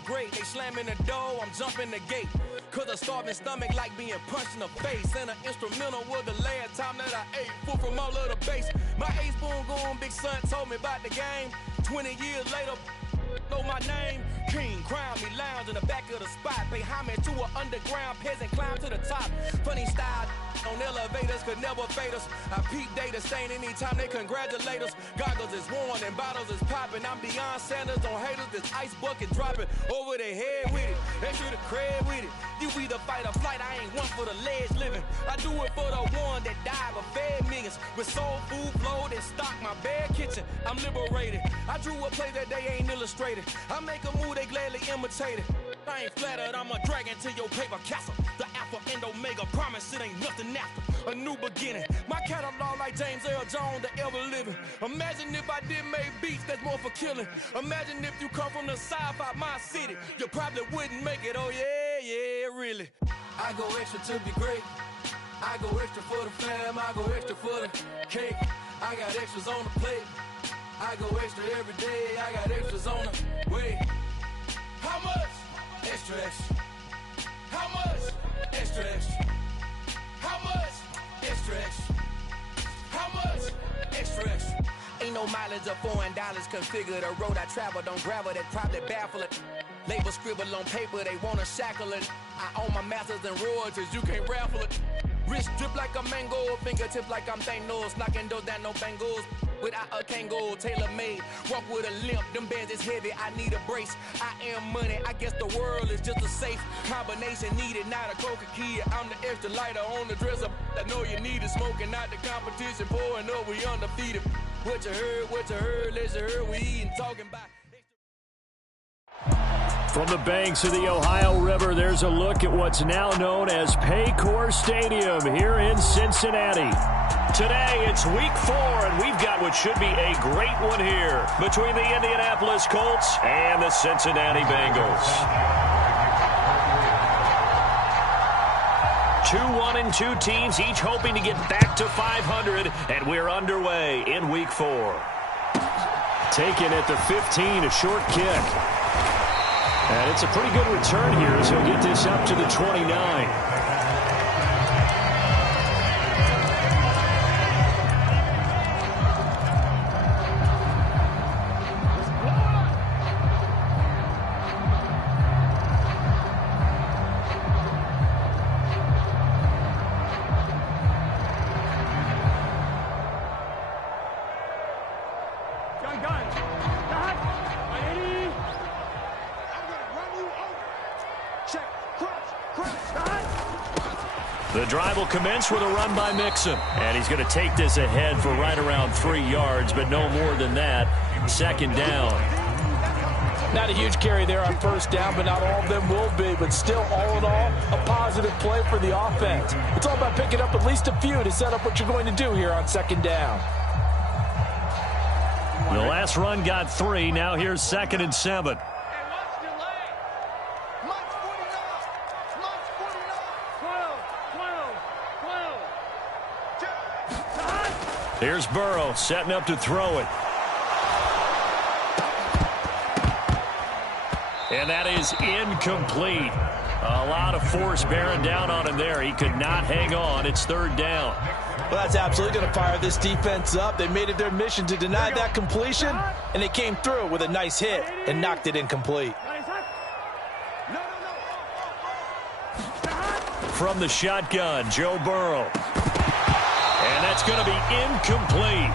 a grate. They slamming the door, I'm jumping the gate. Cause a starving stomach like being punched in the face. And an instrumental was the last time that I ate. Full from all of the bass. My ace boom going, big son told me about the game. 20 years later, know my name. King, crown me, lounge in the back of the spot. Pay homage to an underground peasant, climb to the top. Funny style on elevators could never fade us. I peep data stain anytime they congratulate us. Goggles is worn and bottles is popping. I'm Deion Sanders on haters, this ice bucket dropping over their head with it. Extra the cred with it. You either fight or flight, I ain't one for the ledge living. I do it for the one that died but fed millions. With soul food flowed and stock my bad kitchen. I'm liberated. I drew a play that they ain't illustrated. I make a move, they gladly imitate it. I ain't flattered, I'm a dragon to your paper castle. The Alpha and Omega, promise it ain't nothing after. A new beginning. My catalog like James Earl Jones, the ever living. Imagine if I did make beats that's more for killing. Imagine if you come from the sci-fi, my city. You probably wouldn't make it, oh yeah, really. I go extra to be great. I go extra for the fam, I go extra for the cake. I got extras on the plate. I go extra every day, I got extras on the way. How much? Extra, extra. How much? Extra, extra. How much? Extra, extra. How much? Extra, extra. Ain't no mileage of $4 configure the road I travel. Don't gravel that probably baffle it. Label scribble on paper, they wanna shackle it. I own my masters and royalties, you can't raffle it. Wrist drip like a mango, fingertip like I'm Thanos. Knocking those down, no bangles. Without a Kango, tailor-made. Walk with a limp, them bands is heavy, I need a brace. I am money, I guess the world is just a safe combination needed, not a coca key. I'm the extra lighter on the dresser. I know you need it, smoking out the competition, pouring up, we undefeated. What you heard, let's hear we eating, talking about. From the banks of the Ohio River, there's a look at what's now known as Paycor Stadium here in Cincinnati. Today, it's week 4, and we've got what should be a great one here between the Indianapolis Colts and the Cincinnati Bengals. 2-1-2 teams, each hoping to get back to 500, and we're underway in week 4. Taken at the 15, a short kick. And it's a pretty good return here as he'll get this up to the 29. The drive will commence with a run by Mixon. And he's going to take this ahead for right around 3 yards, but no more than that. Second down. Not a huge carry there on first down, but not all of them will be. But still, all in all, a positive play for the offense. It's all about picking up at least a few to set up what you're going to do here on second down. The last run got 3. Now here's 2nd and 7. Here's Burrow setting up to throw it. And that is incomplete. A lot of force bearing down on him there. He could not hang on. It's 3rd down. Well, that's absolutely going to fire this defense up. They made it their mission to deny that completion, and they came through with a nice hit and knocked it incomplete. From the shotgun, Joe Burrow. And that's going to be incomplete.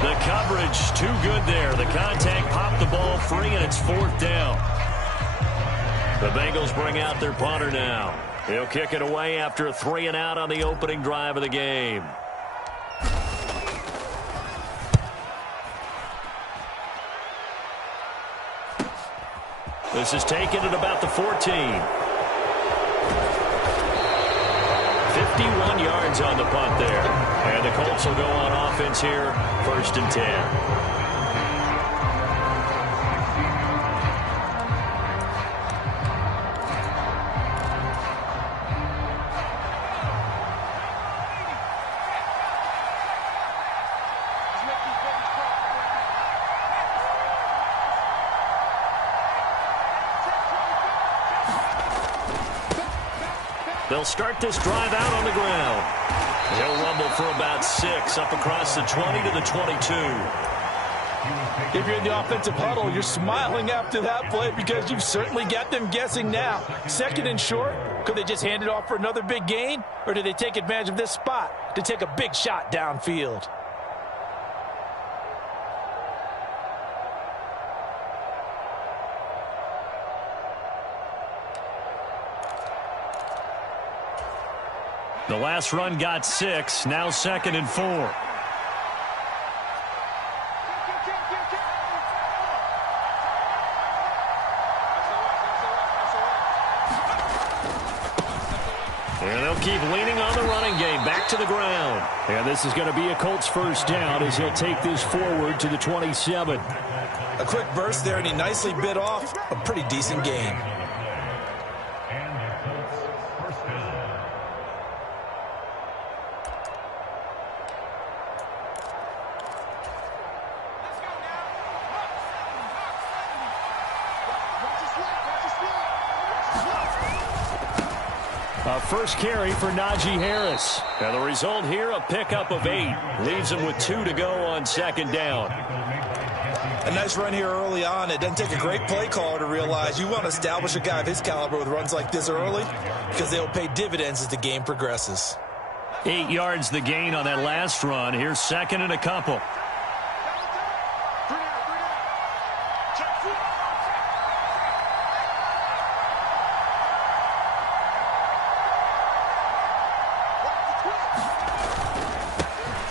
The coverage too good there. The contact popped the ball free, and it's 4th down. The Bengals bring out their punter now. He'll kick it away after a 3-and-out on the opening drive of the game. This is taken at about the 14. 51 yards on the punt there. And the Colts will go on offense here, 1st and 10. They'll start this drive out on the ground. He'll rumble for about 6 up across the 20 to the 22. If you're in the offensive huddle, you're smiling after that play because you've certainly got them guessing now. 2nd and short, could they just hand it off for another big gain? Or do they take advantage of this spot to take a big shot downfield? The last run got 6, now 2nd and 4. And they'll keep leaning on the running game, back to the ground. And this is going to be a Colts first down as he'll take this forward to the 27. A quick burst there, and he nicely bit off a pretty decent gain. First carry for Najee Harris. And the result here, a pickup of 8. Leaves him with 2 to go on 2nd down. A nice run here early on. It doesn't take a great play caller to realize you want to establish a guy of his caliber with runs like this early because they'll pay dividends as the game progresses. 8 yards the gain on that last run. Here's 2nd and a couple.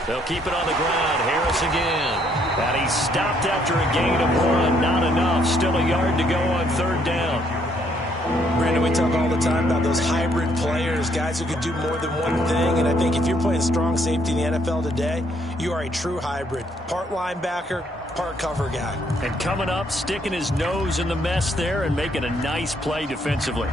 They'll keep it on the ground. Harris again. And he's stopped after a gain of 1. Not enough. Still a yard to go on 3rd down. Brandon, we talk all the time about those hybrid players, guys who can do more than one thing. And I think if you're playing strong safety in the NFL today, you are a true hybrid. Part linebacker, part cover guy. And coming up, sticking his nose in the mess there and making a nice play defensively.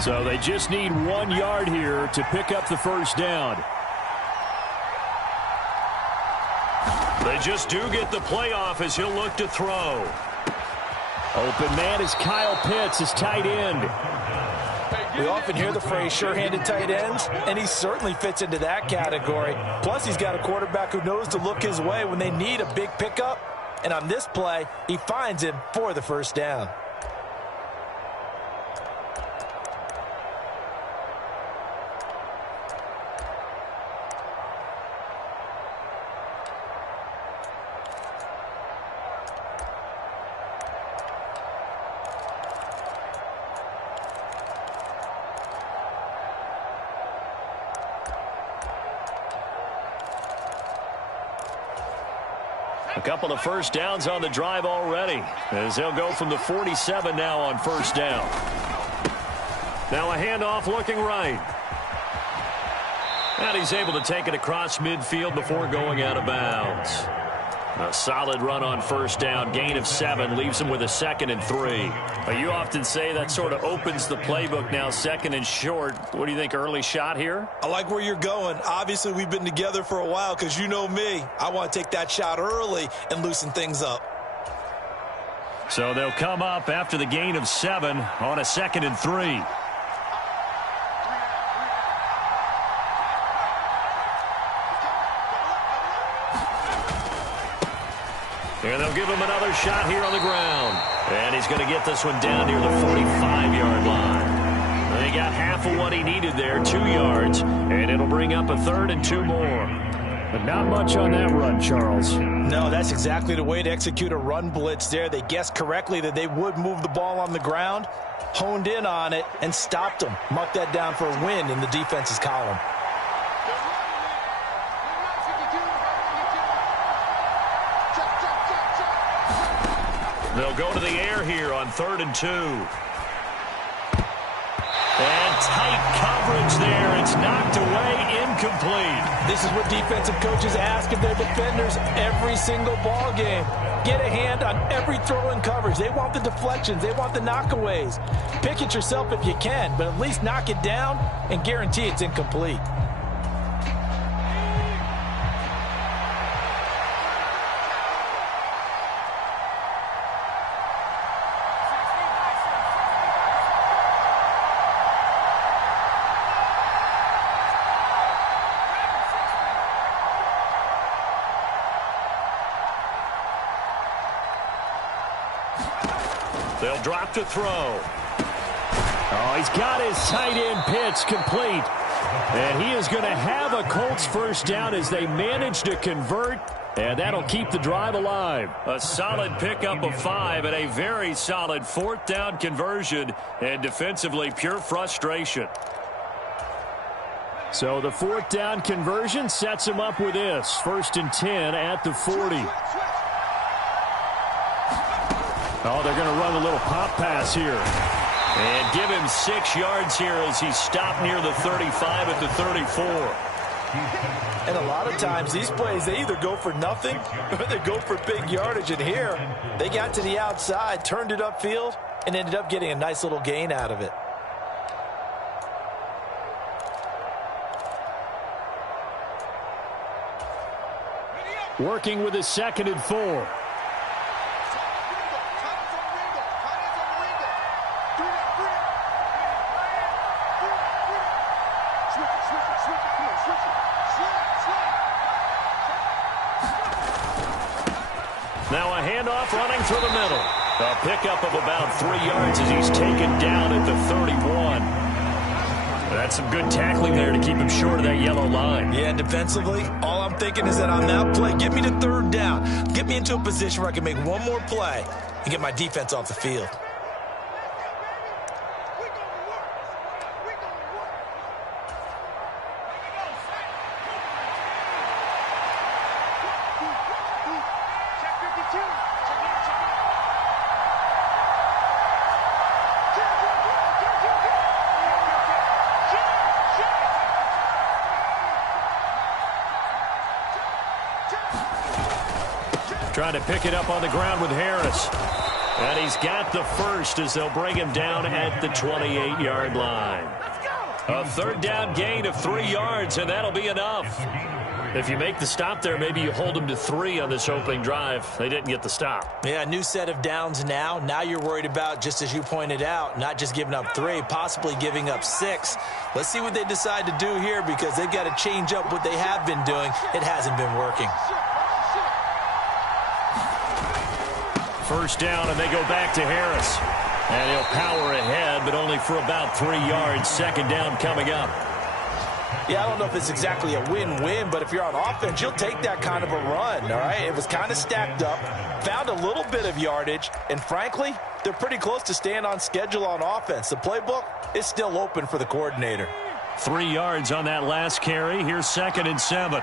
So they just need 1 yard here to pick up the first down. They just do get the playoff as he'll look to throw. Open man is Kyle Pitts, his tight end. We often hear the phrase sure-handed tight ends, and he certainly fits into that category. Plus, he's got a quarterback who knows to look his way when they need a big pickup. And on this play, he finds him for the first down. A couple of first downs on the drive already, as they'll go from the 47 now on 1st down. Now a handoff looking right. And he's able to take it across midfield before going out of bounds. A solid run on 1st down, gain of 7, leaves him with a 2nd and 3. You often say that sort of opens the playbook now, 2nd and short. What do you think, early shot here? I like where you're going. Obviously, we've been together for a while because you know me. I want to take that shot early and loosen things up. So they'll come up after the gain of 7 on a 2nd and 3. And they'll give him another shot here on the ground. And he's going to get this one down near the 45-yard line. And he got half of what he needed there, 2 yards. And it'll bring up a 3rd and 2 more. But not much on that run, Charles. No, that's exactly the way to execute a run blitz there. They guessed correctly that they would move the ball on the ground, honed in on it, and stopped them. Mark that down for a win in the defense's column. They'll go to the air here on 3rd and 2. And tight coverage there. It's knocked away, incomplete. This is what defensive coaches ask of their defenders every single ball game. Get a hand on every throw in coverage. They want the deflections. They want the knockaways. Pick it yourself if you can, but at least knock it down and guarantee it's incomplete. They'll drop to throw. Oh, he's got his tight end pitch complete. And he is going to have a Colts first down as they manage to convert. And that'll keep the drive alive. A solid pickup of 5 and a very solid 4th down conversion. And defensively, pure frustration. So the 4th down conversion sets him up with this. 1st and 10 at the 40. Oh, they're going to run a little pop pass here. And give him 6 yards here as he stopped near the 35 at the 34. And a lot of times these plays, they either go for nothing or they go for big yardage. And here, they got to the outside, turned it upfield, and ended up getting a nice little gain out of it. Working with a 2nd and 4. Now a handoff running through the middle. A pickup of about 3 yards as he's taken down at the 31. That's some good tackling there to keep him short of that yellow line. Yeah, and defensively, all I'm thinking is that on that play, get me to 3rd down. Get me into a position where I can make one more play and get my defense off the field. Trying to pick it up on the ground with Harris. And he's got the first as they'll bring him down at the 28-yard line. A 3rd down gain of 3 yards, and that'll be enough. If you make the stop there, maybe you hold them to 3 on this opening drive. They didn't get the stop. Yeah, new set of downs now. Now you're worried about, just as you pointed out, not just giving up 3, possibly giving up 6. Let's see what they decide to do here because they've got to change up what they have been doing. It hasn't been working. 1st down, and they go back to Harris. And he'll power ahead, but only for about 3 yards. 2nd down coming up. Yeah, I don't know if it's exactly a win-win, but if you're on offense, you'll take that kind of a run, all right? It was kind of stacked up, found a little bit of yardage, and frankly, they're pretty close to staying on schedule on offense. The playbook is still open for the coordinator. 3 yards on that last carry. Here's 2nd and 7.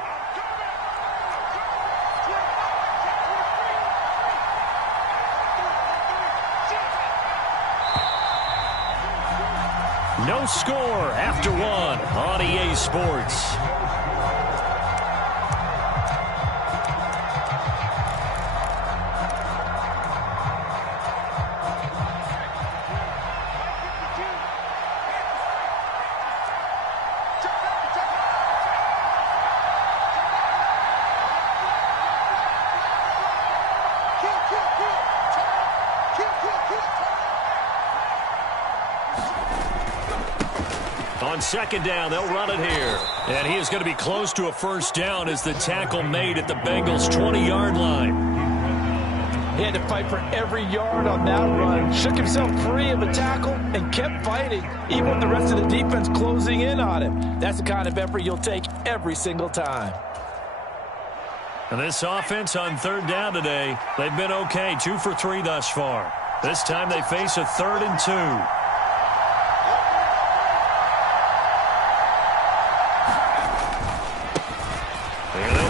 No score after 1 on EA Sports. On 2nd down, they'll run it here. And he is going to be close to a 1st down as the tackle made at the Bengals' 20-yard line. He had to fight for every yard on that run. Shook himself free of a tackle and kept fighting, even with the rest of the defense closing in on him. That's the kind of effort you'll take every single time. And this offense on 3rd down today, they've been okay, 2 for 3 thus far. This time they face a 3rd and 2.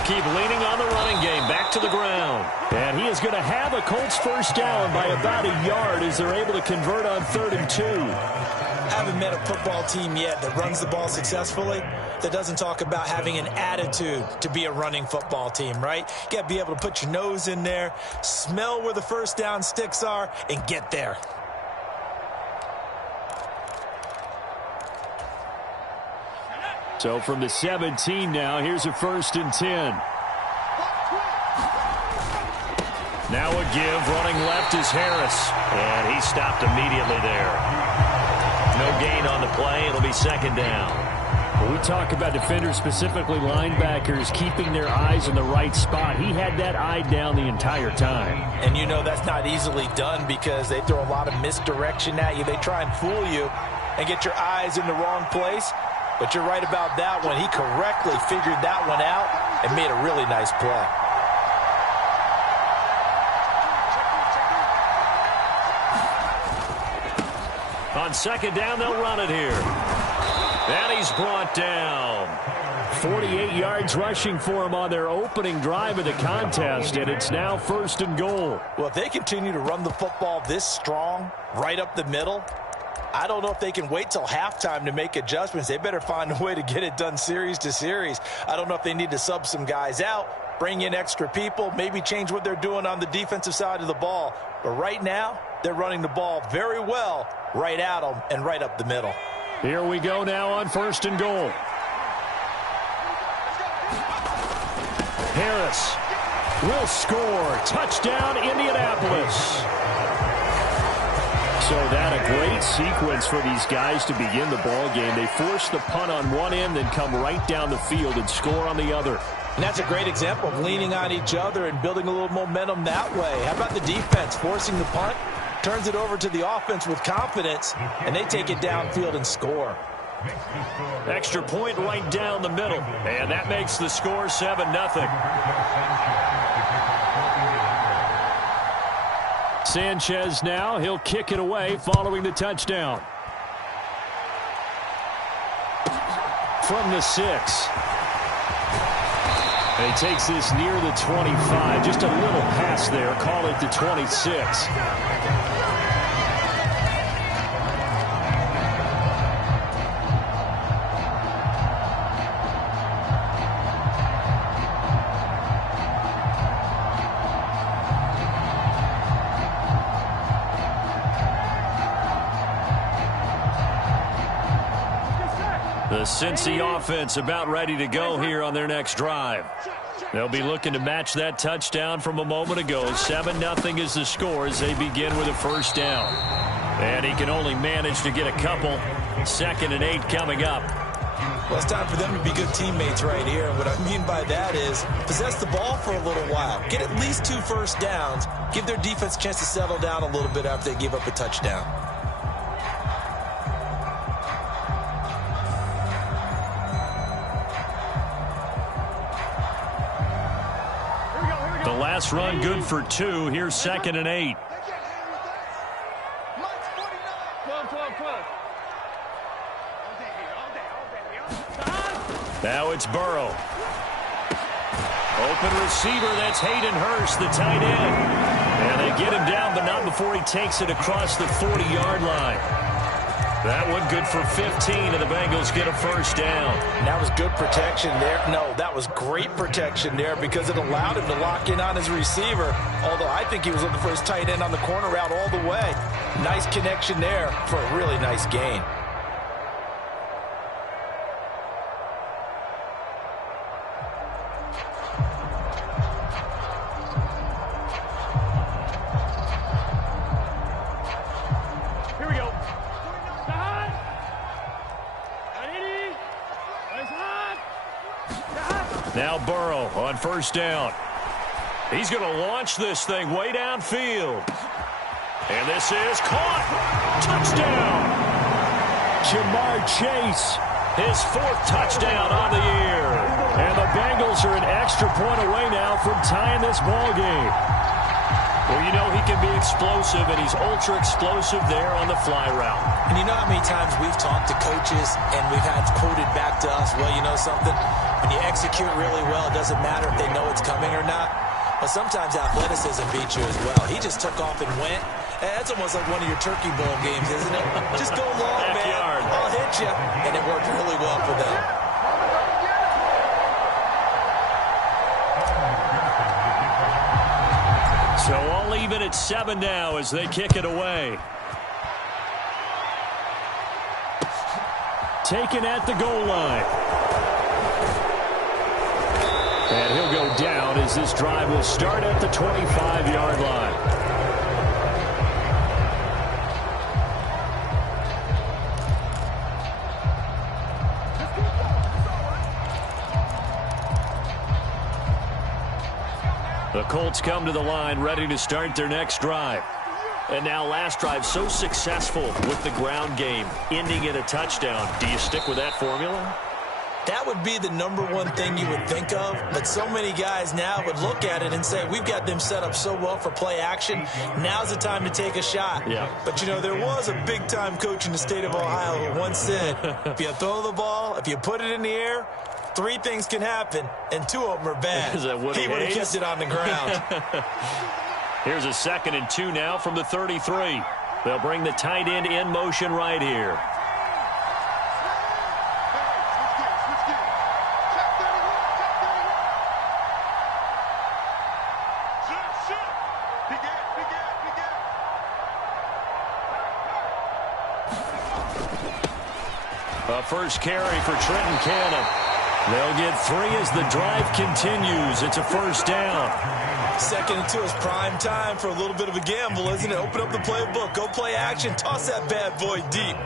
Keep leaning on the running game. Back to the ground. down. And he is going to have a Colts first down by about a yard as they're able to convert on 3rd and 2. Haven't met a football team yet that runs the ball successfully that doesn't talk about having an attitude to be a running football team, right? You got to be able to put your nose in there, smell where the first down sticks are, and get there. So from the 17 now, here's a 1st and 10. Now a give, running left is Harris. And he stopped immediately there. No gain on the play. It'll be 2nd down. When we talk about defenders, specifically linebackers, keeping their eyes in the right spot, he had that eye down the entire time. And you know that's not easily done because they throw a lot of misdirection at you. They try and fool you and get your eyes in the wrong place. But you're right about that one. He correctly figured that one out and made a really nice play. On 2nd down, they'll run it here. And he's brought down. 48 yards rushing for him on their opening drive of the contest, and it's now 1st and goal. Well, if they continue to run the football this strong, right up the middle, I don't know if they can wait till halftime to make adjustments. They better find a way to get it done series to series. I don't know if they need to sub some guys out, bring in extra people, maybe change what they're doing on the defensive side of the ball. But right now, they're running the ball very well right at them and right up the middle. Here we go now on 1st and goal. Harris will score. Touchdown, Indianapolis. So that a great sequence for these guys to begin the ball game. They force the punt on one end, then come right down the field and score on the other. And that's a great example of leaning on each other and building a little momentum that way. How about the defense forcing the punt, turns it over to the offense with confidence, and they take it downfield and score. Extra point right down the middle. And that makes the score 7-0. Sanchez now, he'll kick it away following the touchdown. From the 6. And he takes this near the 25. Just a little pass there. Call it the 26. The Cincy offense about ready to go here on their next drive. They'll be looking to match that touchdown from a moment ago. 7-0 is the score as they begin with a first down. And he can only manage to get a couple. 2nd and 8 coming up. Well, it's time for them to be good teammates right here. And what I mean by that is possess the ball for a little while. Get at least 2 first downs. Give their defense a chance to settle down a little bit after they give up a touchdown. The last run good for 2. Here's 2nd and 8. Now it's Burrow. Open receiver, that's Hayden Hurst, the tight end. And they get him down, but not before he takes it across the 40-yard line. That one good for 15, and the Bengals get a first down. And that was good protection there. No, that was great protection there because it allowed him to lock in on his receiver, although I think he was looking for his tight end on the corner route all the way. Nice connection there for a really nice gain. Now Burrow on first down. He's going to launch this thing way downfield. And this is caught. Touchdown. Jamar Chase, his 4th touchdown on the year. And the Bengals are an extra point away now from tying this ball game. Well, you know he can be explosive, and he's ultra explosive there on the fly route. And you know how many times we've talked to coaches and we've had quoted back to us, well, you know something? When you execute really well, it doesn't matter if they know it's coming or not. But sometimes athleticism beats you as well. He just took off and went. That's almost like one of your Turkey Bowl games, isn't it? Just go long, Backyard. man. I'll hit you. And it worked really well for them. So all even at 7 now as they kick it away. Taken at the goal line. And he'll go down as this drive will start at the 25-yard line. The Colts come to the line ready to start their next drive. And now last drive so successful with the ground game, ending in a touchdown. Do you stick with that formula? That would be the #1 thing you would think of, but so many guys now would look at it and say, we've got them set up so well for play action. Now's the time to take a shot. Yeah. But, you know, there was a big-time coach in the state of Ohio who once said, if you throw the ball, if you put it in the air, 3 things can happen, and 2 of them are bad. Is that Woody He would have Hayes? kept it on the ground. Here's a 2nd and 2 now from the 33. They'll bring the tight end in motion right here. A first carry for Trenton Cannon. They'll get 3 as the drive continues. It's a first down. 2nd and 2 is prime time for a little bit of a gamble, isn't it? Open up the playbook, go play action, toss that bad boy deep.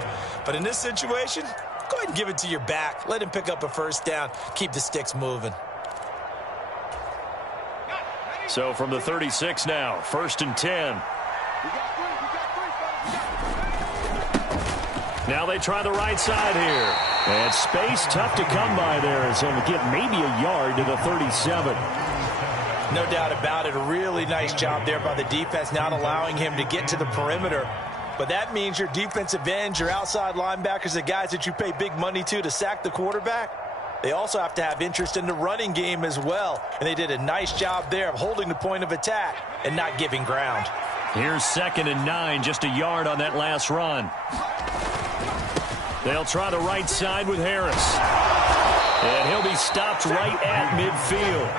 But in this situation, go ahead and give it to your back. Let him pick up a first down. Keep the sticks moving. So from the 36 now, 1st and 10. Now they try the right side here. And space tough to come by there as he'll get maybe a yard to the 37. No doubt about it. A really nice job there by the defense, not allowing him to get to the perimeter. But that means your defensive ends, your outside linebackers, the guys that you pay big money to sack the quarterback, they also have to have interest in the running game as well. And they did a nice job there of holding the point of attack and not giving ground. Here's 2nd and 9, just a yard on that last run. They'll try the right side with Harris. And he'll be stopped right at midfield.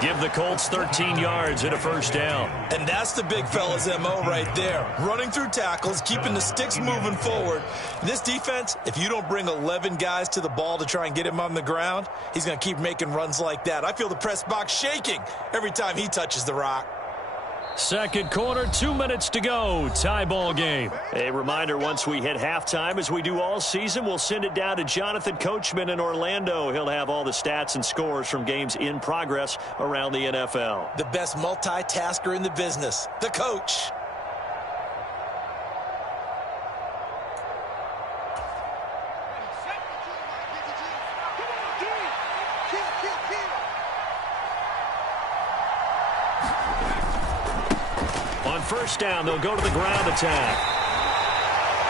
Give the Colts 13 yards and a first down. And that's the big fella's MO right there. Running through tackles, keeping the sticks moving forward. This defense, if you don't bring 11 guys to the ball to try and get him on the ground, he's going to keep making runs like that. I feel the press box shaking every time he touches the rock. Second quarter, 2 minutes to go. Tie ball game. A reminder, once we hit halftime, as we do all season, we'll send it down to Jonathan Coachman in Orlando. He'll have all the stats and scores from games in progress around the NFL. The best multitasker in the business, the coach. First down, they'll go to the ground attack.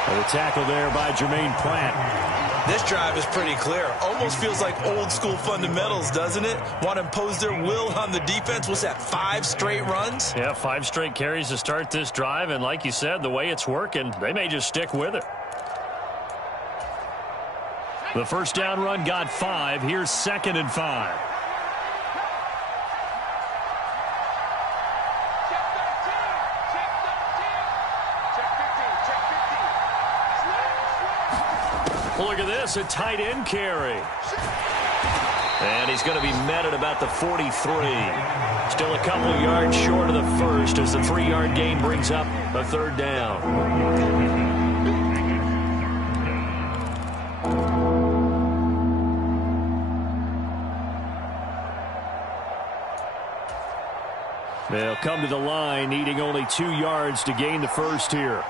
And a tackle there by Jermaine Pratt. This drive is pretty clear. Almost feels like old school fundamentals, doesn't it? Want to impose their will on the defense. What's that, 5 straight runs? Yeah, 5 straight carries to start this drive. And like you said, the way it's working, they may just stick with it. The first down run got 5. Here's 2nd and 5. Look at this, a tight end carry. And he's going to be met at about the 43. Still a couple of yards short of the first as the 3-yard gain brings up a third down. They'll come to the line, needing only 2 yards to gain the first here.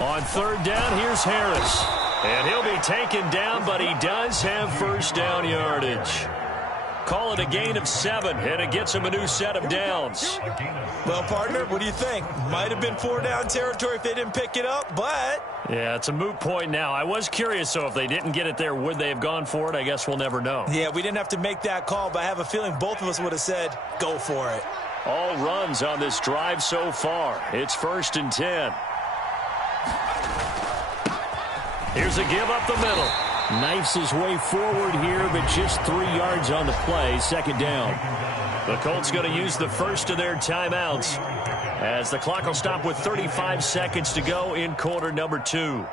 On third down, here's Harris. And he'll be taken down, but he does have first down yardage. call it a gain of 7, and it gets him a new set of downs. Well, partner, what do you think? Might have been 4-down territory if they didn't pick it up, but... Yeah, it's a moot point now. I was curious, so if they didn't get it there, would they have gone for it? I guess we'll never know. Yeah, we didn't have to make that call, but I have a feeling both of us would have said, go for it. All runs on this drive so far. It's 1st and 10. Here's a give up the middle. Knifes his way forward here, but just 3 yards on the play. 2nd down. The Colts going to use the first of their timeouts as the clock will stop with 35 seconds to go in quarter number 2.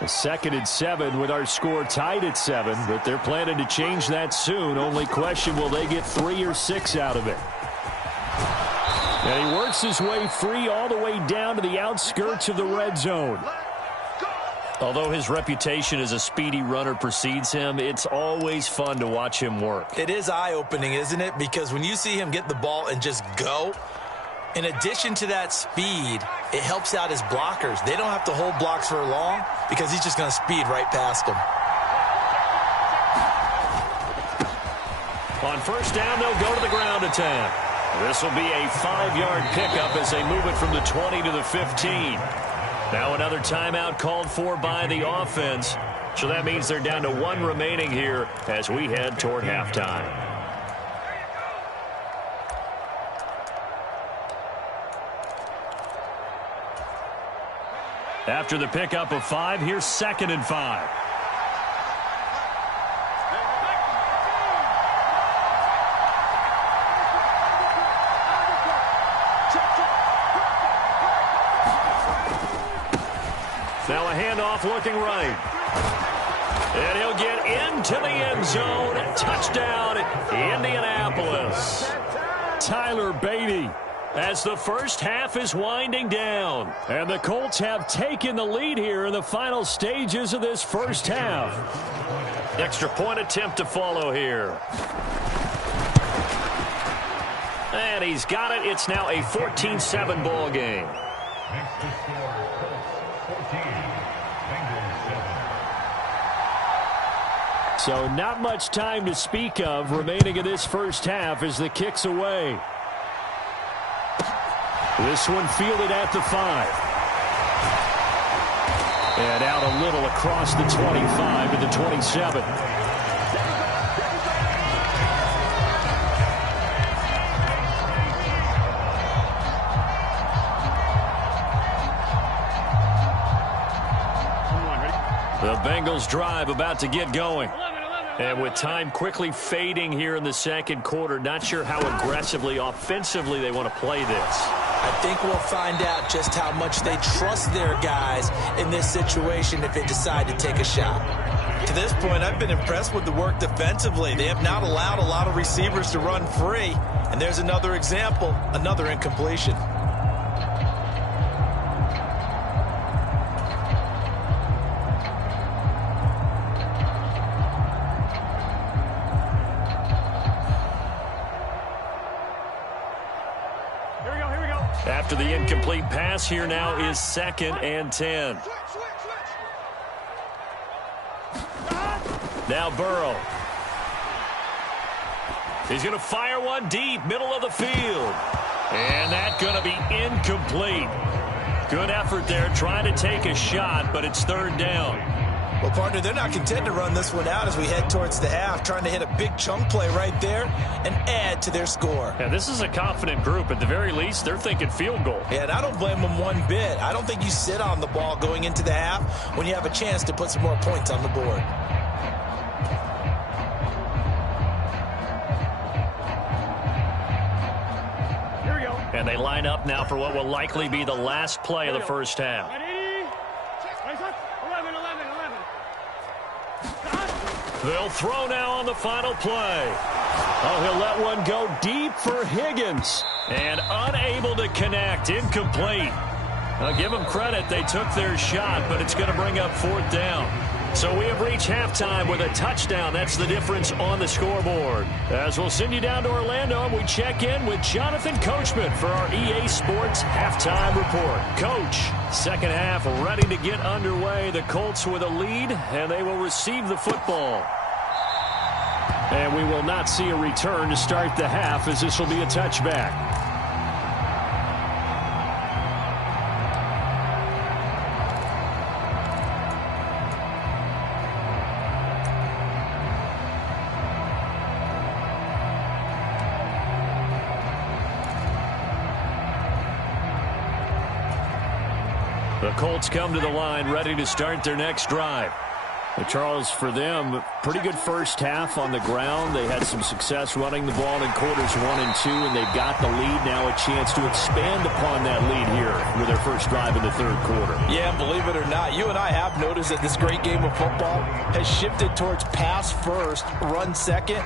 The 2nd and 7 with our score tied at 7, but they're planning to change that soon. Only question, will they get 3 or 6 out of it? And he works his way free all the way down to the outskirts of the red zone. Although his reputation as a speedy runner precedes him, it's always fun to watch him work. It is eye-opening, isn't it? Because when you see him get the ball and just go, in addition to that speed, it helps out his blockers. They don't have to hold blocks for long because he's just going to speed right past them. On 1st down, they'll go to the ground attack. This will be a 5-yard pickup as they move it from the 20 to the 15. Now another timeout called for by the offense. So that means they're down to 1 remaining here as we head toward halftime. After the pickup of 5, here's 2nd and 5. Now a handoff looking right. And he'll get into the end zone. Touchdown, Indianapolis. Tyler Beatty, as the first half is winding down. And the Colts have taken the lead here in the final stages of this first half. Extra point attempt to follow here. And he's got it. It's now a 14-7 ball game. So not much time to speak of remaining in this first half as the kick's away. This one fielded at the 5. And out a little across the 25 to the 27. The Bengals drive about to get going. And with time quickly fading here in the 2nd quarter, not sure how aggressively, offensively they want to play this. I think we'll find out just how much they trust their guys in this situation if they decide to take a shot. To this point, I've been impressed with the work defensively. They have not allowed a lot of receivers to run free. And there's another example, another incompletion. After the incomplete pass, here now is 2nd and 10. Now Burrow. He's going to fire one deep, middle of the field. And that's going to be incomplete. Good effort there, trying to take a shot, but it's 3rd down. Well, partner, they're not content to run this one out as we head towards the half, trying to hit a big chunk play right there and add to their score. Yeah, this is a confident group. At the very least, they're thinking field goal. Yeah, and I don't blame them one bit. I don't think you sit on the ball going into the half when you have a chance to put some more points on the board. Here we go. And they line up now for what will likely be the last play of the first half. They'll throw now on the final play. Oh, he'll let one go deep for Higgins. And unable to connect, incomplete. I'll give them credit. They took their shot, but it's going to bring up 4th down. So we have reached halftime with a touchdown. That's the difference on the scoreboard. As we'll send you down to Orlando, and we check in with Jonathan Coachman for our EA Sports Halftime Report. Coach, second half ready to get underway. The Colts with a lead, and they will receive the football. And we will not see a return to start the half, as this will be a touchback. The Colts come to the line ready to start their next drive. But Charles, for them, pretty good first half on the ground. They had some success running the ball in quarters 1 and 2, and they've got the lead now, a chance to expand upon that lead here with their first drive in the third quarter. Yeah, and believe it or not, you and I have noticed that this great game of football has shifted towards pass first, run second.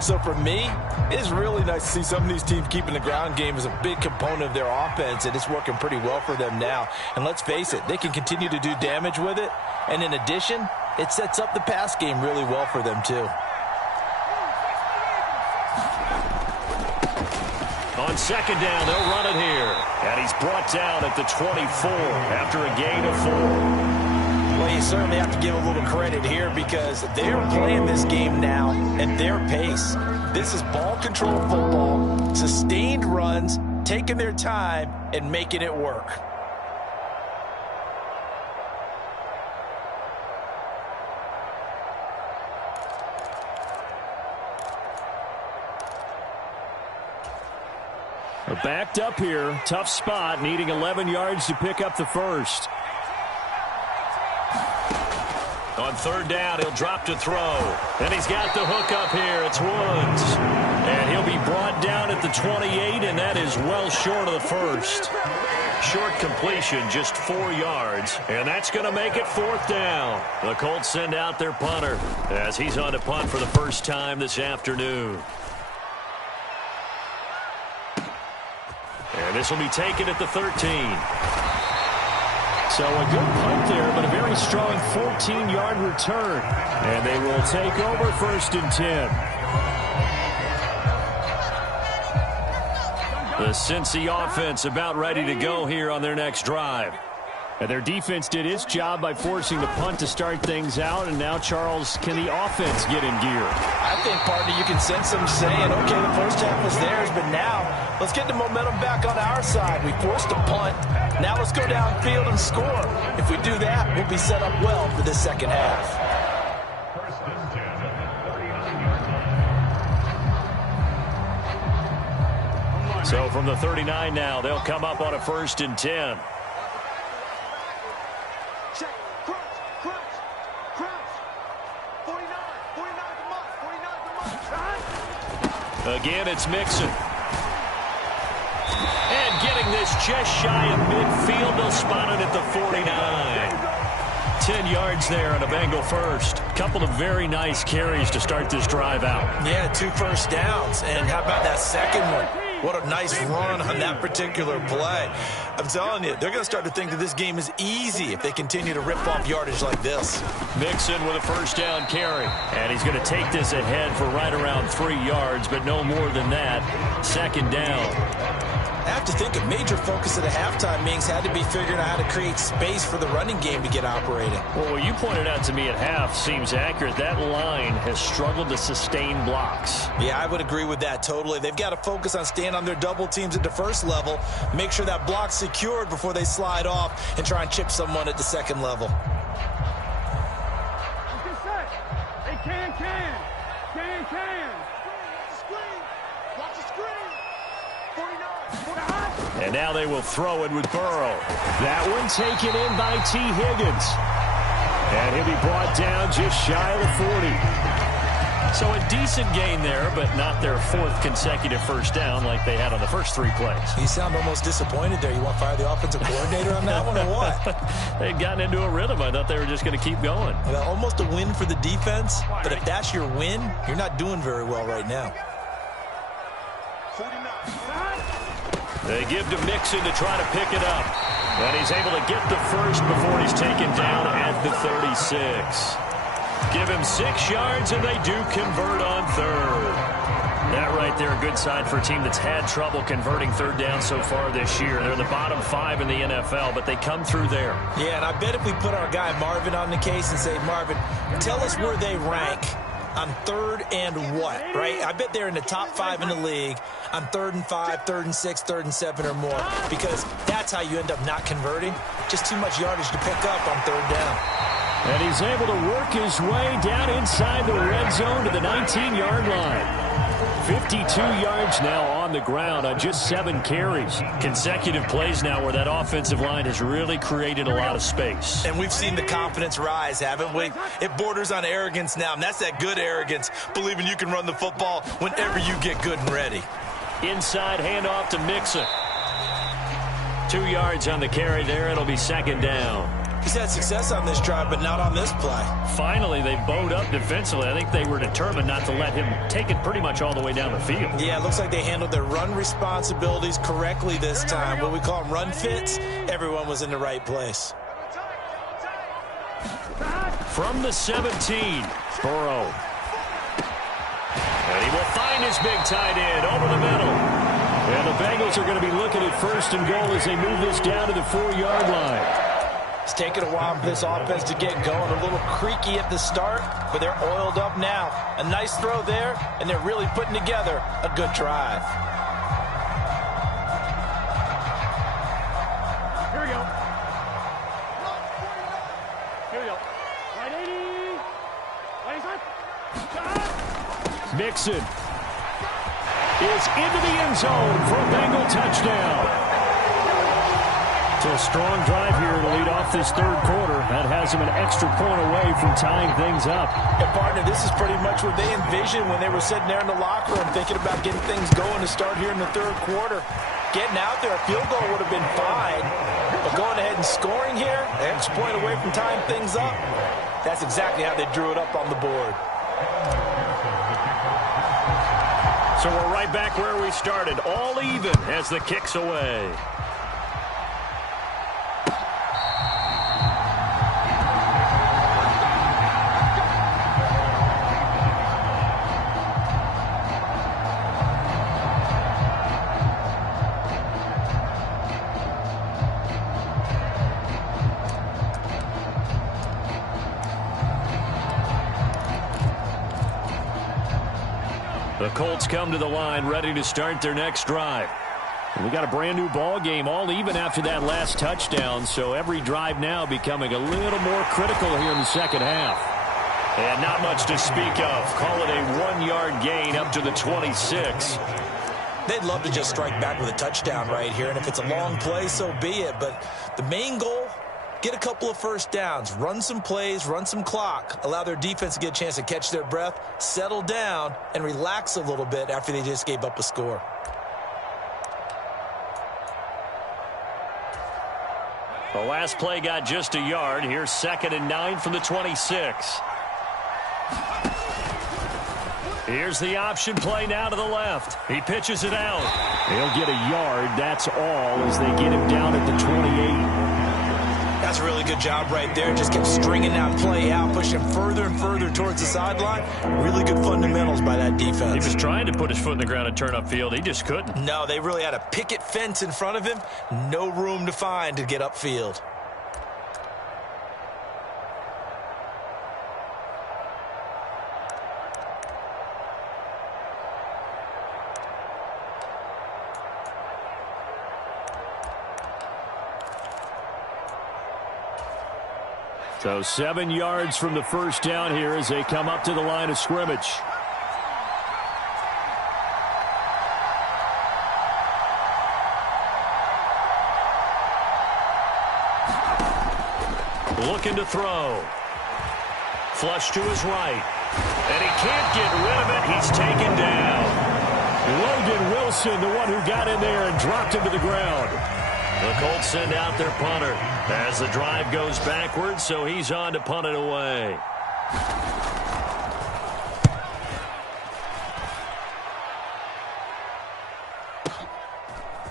So for me, it's really nice to see some of these teams keeping the ground game as a big component of their offense, and it's working pretty well for them now. And let's face it, they can continue to do damage with it. And in addition, it sets up the pass game really well for them too. On second down, they'll run it here. And he's brought down at the 24 after a gain of 4. Well, you certainly have to give a little credit here because they're playing this game now at their pace. This is ball control football, sustained runs, taking their time, and making it work. Backed up here, tough spot, needing 11 yards to pick up the first. On third down, he'll drop to throw. And he's got the hook up here. It's Woods. And he'll be brought down at the 28, and that is well short of the first. Short completion, just 4 yards. And that's going to make it fourth down. The Colts send out their punter as he's on to punt for the first time this afternoon. And this will be taken at the 13. So a good punt there, but a very strong 14-yard return. And they will take over first and 10. The Cincy offense about ready to go here on their next drive. And their defense did its job by forcing the punt to start things out. And now, Charles, can the offense get in gear? I think, partner, you can sense them saying, okay, the first half was theirs, but now let's get the momentum back on our side. We forced a punt. Now let's go downfield and score. If we do that, we'll be set up well for this second half. So from the 39 now, they'll come up on a first and 10. Again, it's Mixon. And getting this just shy of midfield. They'll spot it at the 49. 10 yards there on a Bengal first. Couple of very nice carries to start this drive out. Yeah, 2 first downs. And how about that second one? What a nice run on that particular play. I'm telling you, they're going to start to think that this game is easy if they continue to rip off yardage like this. Mixon with a first down carry. And he's going to take this ahead for right around 3 yards, but no more than that. Second down. I have to think a major focus of the halftime meetings had to be figuring out how to create space for the running game to get operating. Well, what you pointed out to me at half seems accurate. That line has struggled to sustain blocks. Yeah, I would agree with that totally. They've got to focus on staying on their double teams at the first level, make sure that block's secured before they slide off and try and chip someone at the second level. Hey, can. Watch the screen. 49. And now they will throw it with Burrow. That one taken in by T. Higgins. And he'll be brought down just shy of the 40. So a decent gain there, but not their 4th consecutive first down like they had on the first 3 plays. You sound almost disappointed there. You want to fire the offensive coordinator on that one or what? They'd gotten into a rhythm. I thought they were just going to keep going. Well, almost a win for the defense, but if that's your win, you're not doing very well right now. 49. They give to Mixon to try to pick it up. And he's able to get the first before he's taken down at the 36. Give him 6 yards, and they do convert on third. That right there, a good sign for a team that's had trouble converting third down so far this year. They're the bottom 5 in the NFL, but they come through there. Yeah, and I bet if we put our guy Marvin on the case and say, Marvin, tell us where they rank on third and what, right? I bet they're in the top 5 in the league on 3rd and 5, 3rd and 6, 3rd and 7 or more, because that's how you end up not converting. Just too much yardage to pick up on 3rd down. And he's able to work his way down inside the red zone to the 19-yard line. 52 yards now on the ground on just 7 carries. Consecutive plays now where that offensive line has really created a lot of space. And we've seen the confidence rise, haven't we? It borders on arrogance now, and that's that good arrogance, believing you can run the football whenever you get good and ready. Inside handoff to Mixon. 2 yards on the carry there. It'll be 2nd down. He's had success on this drive, but not on this play. Finally, they bowed up defensively. I think they were determined not to let him take it pretty much all the way down the field. Yeah, it looks like they handled their run responsibilities correctly this time. What we call them run fits, everyone was in the right place. From the 17, Burrow. And he will find his big tight end over the middle. And the Bengals are going to be looking at 1st and goal as they move this down to the 4-yard line. It's taken a while for this offense to get going. A little creaky at the start, but they're oiled up now. A nice throw there, and they're really putting together a good drive. Here we go. Here we go. Right 80. Right side. Mixon is into the end zone for a Bengal touchdown. So a strong drive here to lead off this 3rd quarter. That has him an extra point away from tying things up. And partner, this is pretty much what they envisioned when they were sitting there in the locker room thinking about getting things going to start here in the 3rd quarter. Getting out there, a field goal would have been fine. But going ahead and scoring here, an extra point away from tying things up, that's exactly how they drew it up on the board. So we're right back where we started, all even as the kick's away. The Colts come to the line ready to start their next drive. And we got a brand new ball game, all even after that last touchdown, so every drive now becoming a little more critical here in the 2nd half. And not much to speak of. Call it a 1-yard gain up to the 26. They'd love to just strike back with a touchdown right here, and if it's a long play, so be it. But the main goal, get a couple of 1st downs, run some plays, run some clock, allow their defense to get a chance to catch their breath, settle down, and relax a little bit after they just gave up a score. The last play got just a yard. Here's 2nd and 9 from the 26. Here's the option play now to the left. He pitches it out. He'll get a yard. That's all as they get him down at the 28. That's a really good job right there. Just kept stringing that play out, pushing him further and further towards the sideline. Really good fundamentals by that defense. He was trying to put his foot in the ground and turn upfield. He just couldn't. No, they really had a picket fence in front of him. No room to find to get upfield. So 7 yards from the 1st down here as they come up to the line of scrimmage. Looking to throw. Flush to his right. And he can't get rid of it. He's taken down. Logan Wilson, the one who got in there and dropped him to the ground. The Colts send out their punter as the drive goes backwards, so he's on to punt it away.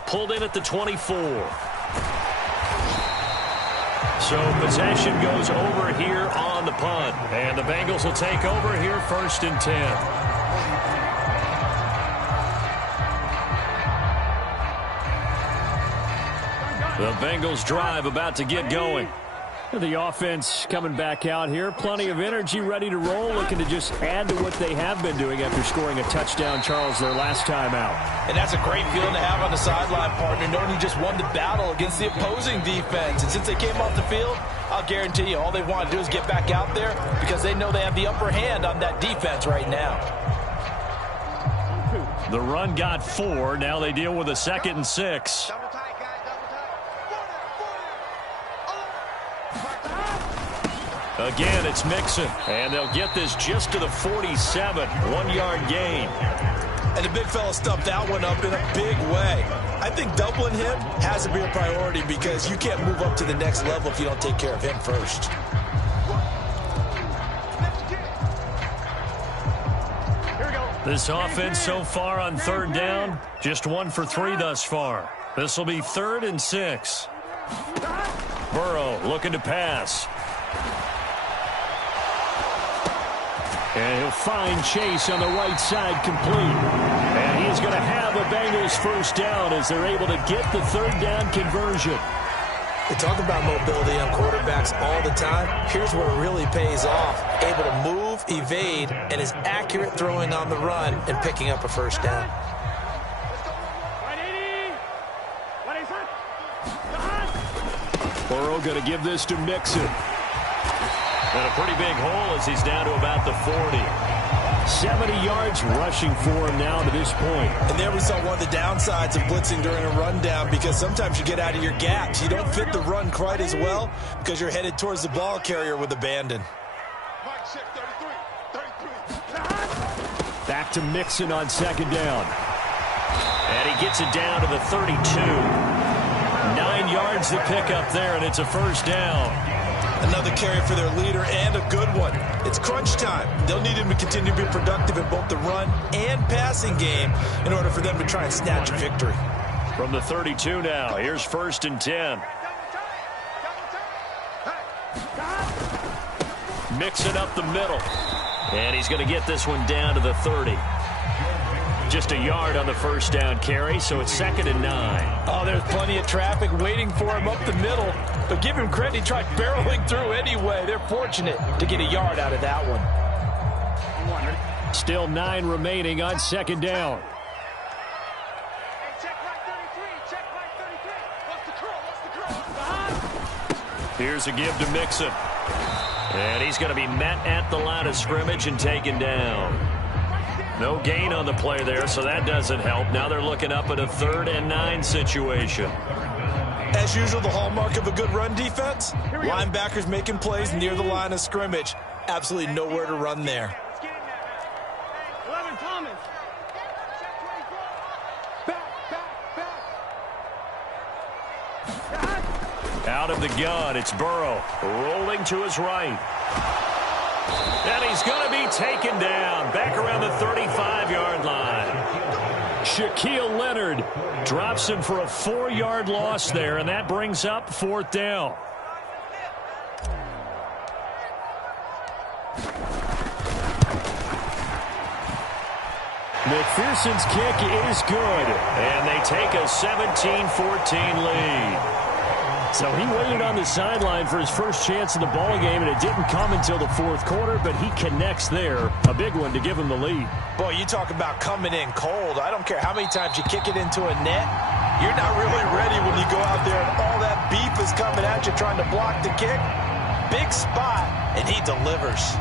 Pulled in at the 24. So possession goes over here on the punt. And the Bengals will take over here 1st and 10. The Bengals drive about to get going. The offense coming back out here. Plenty of energy, ready to roll, looking to just add to what they have been doing after scoring a touchdown, Charles, their last time out. And that's a great feeling to have on the sideline, partner, knowing you just won the battle against the opposing defense. And since they came off the field, I'll guarantee you all they want to do is get back out there because they know they have the upper hand on that defense right now. The run got 4. Now they deal with a 2nd and 6. Again, it's Mixon, and they'll get this just to the 47, 1-yard gain. And the big fella stuffed that one up in a big way. I think doubling him has to be a priority because you can't move up to the next level if you don't take care of him first. This offense so far on 3rd down, just 1 for 3 thus far. This will be 3rd and 6. Burrow looking to pass. And he'll find Chase on the right side complete. And he's going to have a Bengals 1st down as they're able to get the 3rd down conversion. They talk about mobility on quarterbacks all the time. Here's where it really pays off. Able to move, evade, and is accurate throwing on the run and picking up a 1st down. Burrow going to give this to Mixon. And a pretty big hole as he's down to about the 40. 70 yards rushing for him now to this point. And there we saw one of the downsides of blitzing during a rundown because sometimes you get out of your gaps. You don't fit the run quite as well because you're headed towards the ball carrier with abandon. Back to Mixon on 2nd down. And he gets it down to the 32. 9 yards to pick up there, and it's a 1st down. Another carry for their leader and a good one. It's crunch time. They'll need him to continue to be productive in both the run and passing game in order for them to try and snatch a victory. From the 32 now, here's 1st and 10. Mixing up the middle. And he's going to get this one down to the 30. Just a yard on the 1st down carry, so it's 2nd and 9. Oh, there's plenty of traffic waiting for him up the middle. But give him credit, he tried barreling through anyway. They're fortunate to get a yard out of that one. Still 9 remaining on 2nd down. Here's a give to Mixon. And he's going to be met at the line of scrimmage and taken down. No gain on the play there, so that doesn't help. Now they're looking up at a 3rd and 9 situation. As usual, the hallmark of a good run defense, linebackers making plays near the line of scrimmage. Absolutely nowhere to run there. Out of the gun, it's Burrow rolling to his right. And he's going to be taken down back around the 35-yard line. Shaquille Leonard drops him for a 4-yard loss there, and that brings up 4th down. McPherson's kick is good. And they take a 17-14 lead. So he waited on the sideline for his first chance in the ball game, and it didn't come until the 4th quarter, but he connects there. A big one to give him the lead. Boy, you talk about coming in cold. I don't care how many times you kick it into a net. You're not really ready when you go out there and all that beef is coming at you trying to block the kick. Big spot, and he delivers.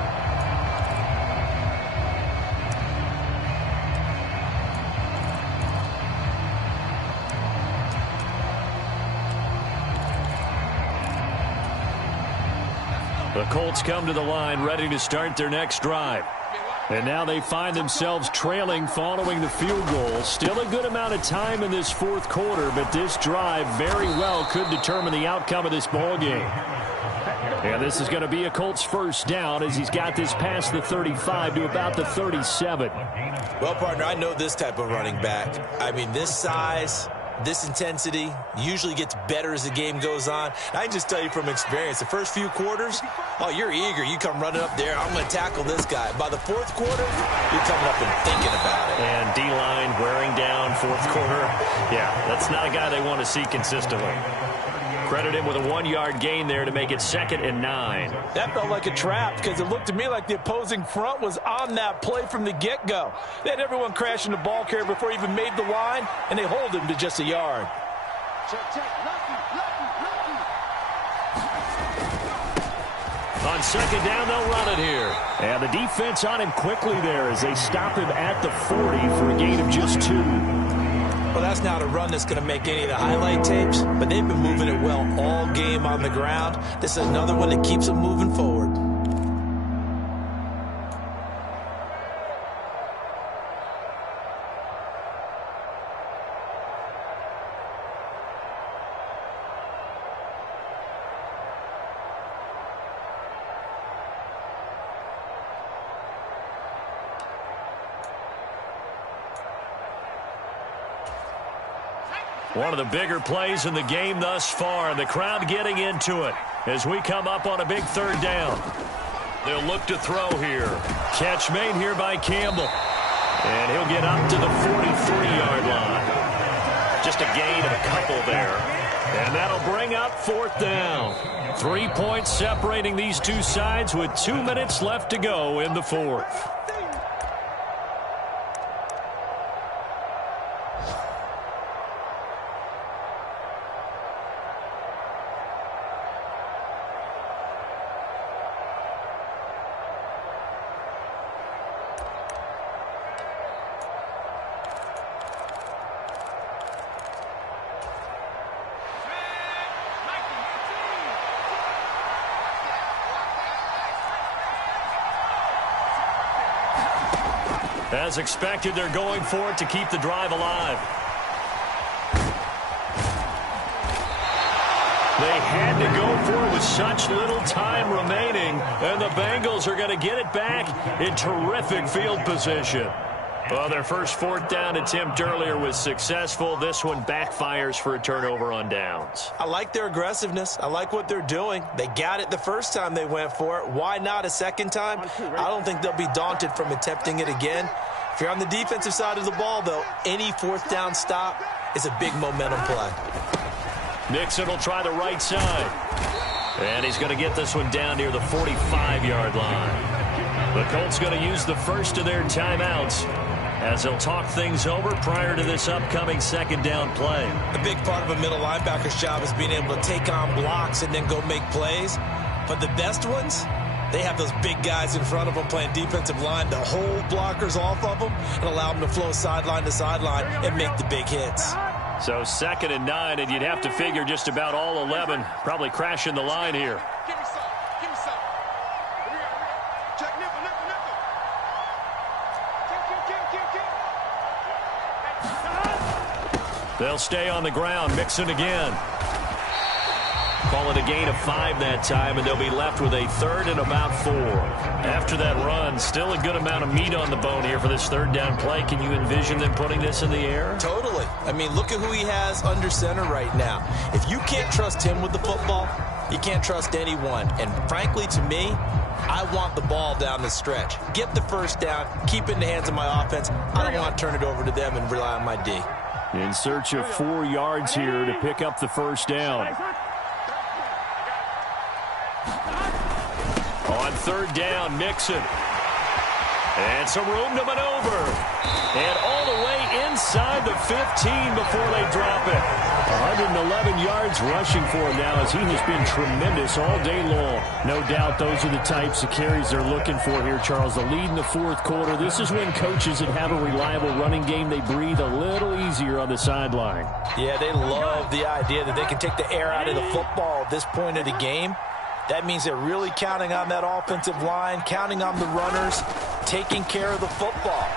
The Colts come to the line ready to start their next drive. And now they find themselves trailing following the field goal. Still a good amount of time in this 4th quarter, but this drive very well could determine the outcome of this ball game. And this is going to be a Colts 1st down as he's got this past the 35 to about the 37. Well, partner, I know this type of running back. I mean, this size, this intensity usually gets better as the game goes on. I can just tell you from experience, the first few quarters, oh, you're eager. You come running up there, I'm going to tackle this guy. By the fourth quarter, you're coming up and thinking about it. And D-line wearing down fourth quarter. Yeah, that's not a guy they want to see consistently. Credit him with a 1-yard gain there to make it 2nd and 9. That felt like a trap because it looked to me like the opposing front was on that play from the get-go. They had everyone crashing the ball carrier before he even made the line, and they hold him to just a yard. On 2nd down, they'll run it here. And the defense on him quickly there as they stop him at the 40 for a gain of just 2. Well, that's not a run that's going to make any of the highlight tapes, but they've been moving it well all game on the ground. This is another one that keeps them moving forward. One of the bigger plays in the game thus far, and the crowd getting into it as we come up on a big 3rd down. They'll look to throw here. Catch made here by Campbell. And he'll get up to the 43-yard line. Just a gain of a couple there. And that'll bring up 4th down. 3 points separating these two sides with 2 minutes left to go in the 4th. As expected, they're going for it to keep the drive alive. They had to go for it with such little time remaining, and the Bengals are going to get it back in terrific field position. Well, their first 4th down attempt earlier was successful. This one backfires for a turnover on downs. I like their aggressiveness. I like what they're doing. They got it the first time they went for it. Why not a second time? I don't think they'll be daunted from attempting it again. If you're on the defensive side of the ball, though, any 4th down stop is a big momentum play. Nixon will try the right side. And he's going to get this one down near the 45-yard line. The Colts going to use the first of their timeouts as they'll talk things over prior to this upcoming 2nd down play. A big part of a middle linebacker's job is being able to take on blocks and then go make plays. But the best ones, they have those big guys in front of them playing defensive line to hold blockers off of them and allow them to flow sideline to sideline and make the big hits. So 2nd and 9, and you'd have to figure just about all 11 probably crashing the line here. Give me some. Give me some. Check nipple. They'll stay on the ground. Mixon again. Call it a gain of 5 that time, and they'll be left with a 3rd and about 4. After that run, still a good amount of meat on the bone here for this 3rd down play. Can you envision them putting this in the air? Totally. I mean, look at who he has under center right now. If you can't trust him with the football, you can't trust anyone. And frankly, to me, I want the ball down the stretch. Get the first down, keep it in the hands of my offense. I don't want to turn it over to them and rely on my D. In search of 4 yards here to pick up the first down. On 3rd down, Mixon. And some room to maneuver. And all the way inside the 15 before they drop it. 111 yards rushing for him now as he has been tremendous all day long. No doubt those are the types of carries they're looking for here, Charles. The lead in the 4th quarter. This is when coaches that have a reliable running game, they breathe a little easier on the sideline. Yeah, they love the idea that they can take the air out of the football at this point of the game. That means they're really counting on that offensive line, counting on the runners, taking care of the football.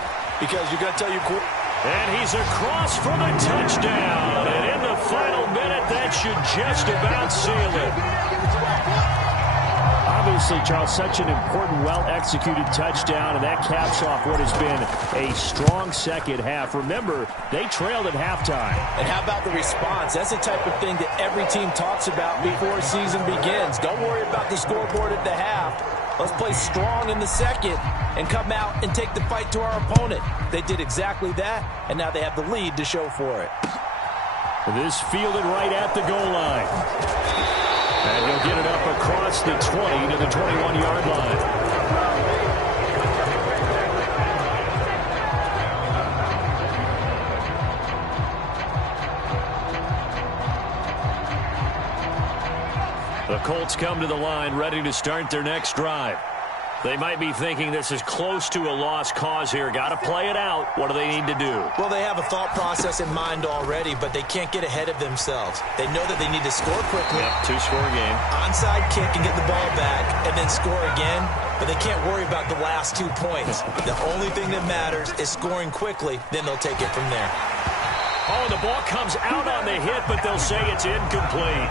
Because you're going to tell your quarterback. And he's across for the touchdown. And in the final minute, that should just about seal it. A Obviously, Charles, such an important, well-executed touchdown, and that caps off what has been a strong second half. Remember, they trailed at halftime. And how about the response? That's the type of thing that every team talks about before season begins. Don't worry about the scoreboard at the half. Let's play strong in the second and come out and take the fight to our opponent. They did exactly that, and now they have the lead to show for it. This fielded right at the goal line. And he'll get it up across the 20 to the 21-yard line. The Colts come to the line ready to start their next drive. They might be thinking this is close to a lost cause here. Got to play it out. What do they need to do? Well, they have a thought process in mind already, but they can't get ahead of themselves. They know that they need to score quickly. Yep, two-score game. Onside kick and get the ball back and then score again, but they can't worry about the last 2 points. The only thing that matters is scoring quickly, then they'll take it from there. Oh, the ball comes out on the hit, but they'll say it's incomplete.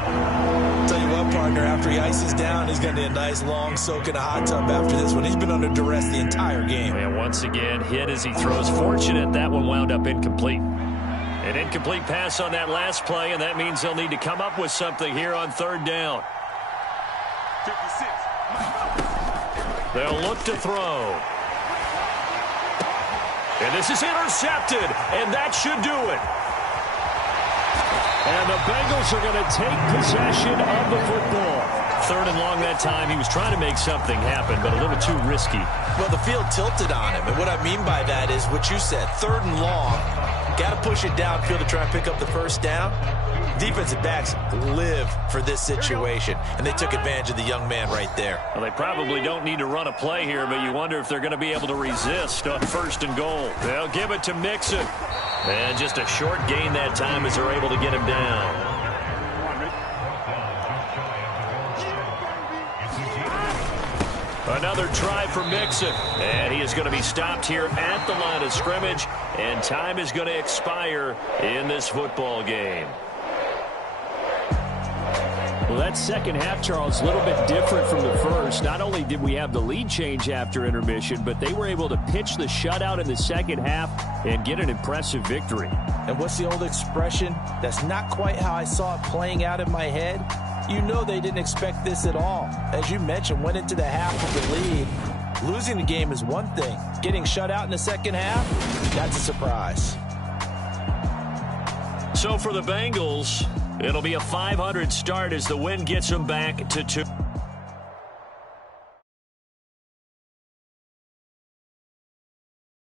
Tell you what, partner, after he ices down, he's going to need a nice long soak in a hot tub after this one. He's been under duress the entire game. And once again, hit as he throws. Fortunate that one wound up incomplete. An incomplete pass on that last play, and that means they'll need to come up with something here on third down. 56. They'll look to throw. And this is intercepted, and that should do it. And the Bengals are going to take possession of the football. Third and long that time. He was trying to make something happen, but a little too risky. Well, the field tilted on him, and what I mean by that is what you said, third and long. Got to push it downfield to try and pick up the first down. Defensive backs live for this situation, and they took advantage of the young man right there. Well, they probably don't need to run a play here, but you wonder if they're going to be able to resist on first and goal. They'll give it to Mixon. And just a short gain that time as they're able to get him down. Another try for Mixon. And he is going to be stopped here at the line of scrimmage. And time is going to expire in this football game. Well, that second half, Charles, a little bit different from the first. Not only did we have the lead change after intermission, but they were able to pitch the shutout in the second half and get an impressive victory. And what's the old expression? That's not quite how I saw it playing out in my head. You know they didn't expect this at all. As you mentioned, went into the half with the lead. Losing the game is one thing. Getting shut out in the second half, that's a surprise. So for the Bengals, it'll be a 500 start as the win gets them back to 2.